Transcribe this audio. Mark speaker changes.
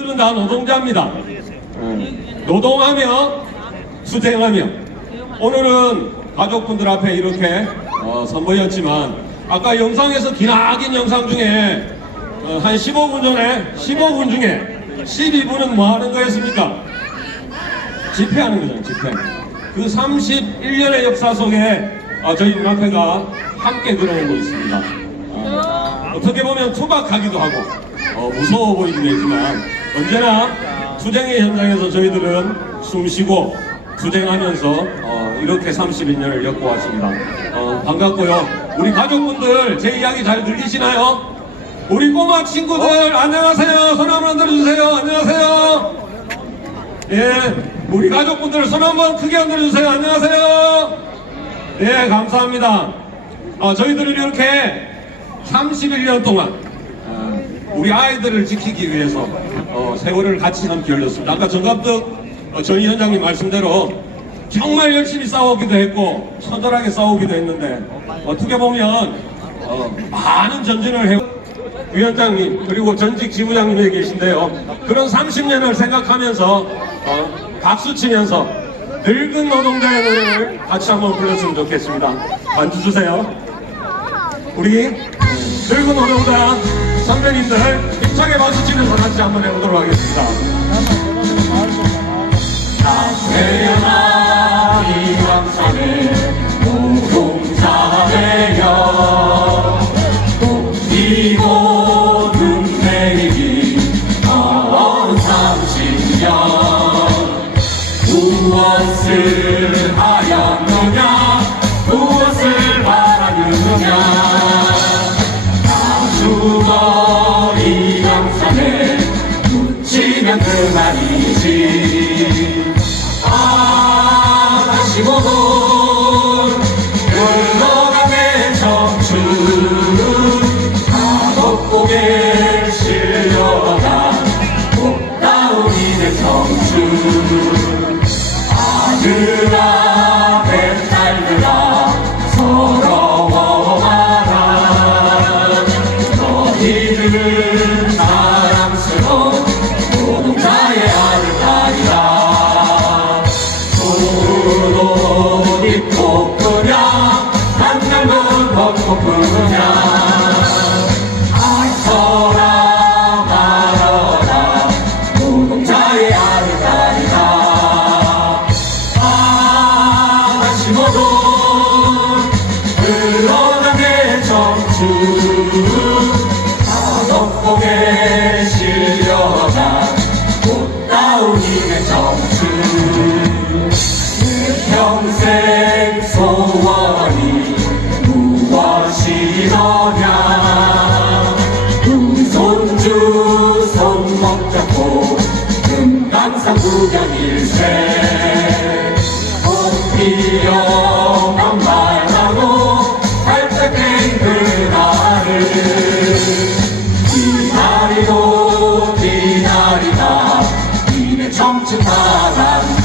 Speaker 1: 들은 다 노동자입니다. 노동하며 투쟁하며 오늘은 가족분들 앞에 이렇게 어, 선보였지만 아까 영상에서 기나긴 영상 중에 어, 한 15분 전에 15분 중에 12분은 뭐 하는 거였습니까? 집회하는 거잖아요, 집회. 그 31년의 역사 속에 어, 저희 문화회가 함께 들어오고 있습니다. 어, 어떻게 보면 투박하기도 하고 어, 무서워 보이기도 했지만 언제나 투쟁의 현장에서 저희들은 숨쉬고 투쟁하면서 어, 이렇게 31년을 엮어왔습니다. 어, 반갑고요. 우리 가족분들 제 이야기 잘 들리시나요? 우리 꼬막 친구들 안녕하세요. 손 한번 흔들어주세요. 안녕하세요. 예, 우리 가족분들 손 한번 크게 흔들어주세요. 안녕하세요. 예, 감사합니다. 어, 저희들은 이렇게 31년 동안 어, 우리 아이들을 지키기 위해서 어, 세월을 같이 함께 열렸습니다. 아까 정 감독 어, 저희 위원장님 말씀대로 정말 열심히 싸우기도 했고 처절하게 싸우기도 했는데 어떻게 보면 어, 많은 전진을 해 위원장님 그리고 전직 지부장님이 계신데요. 그런 30년을 생각하면서 어, 박수 치면서 늙은 노동자의 노래를 같이 한번 불렀으면 좋겠습니다. 반주 주세요. 우리 늙은 노동자 선배님들 힘차게 박수 치면서 같이 한번 해보도록 하겠습니다. 묻히면 그만이지. 아 다시 보고 흘러가네 청춘 가곡고개 실려가 꽃다운 이내 청춘 아들아 뱃딸들아 서러워 마라 너희들은 가덕복에 실려가 꽃다운 이내 청춘 평생 소원이 무엇이더냐? 두 손주 손목 잡고 금강산 구경일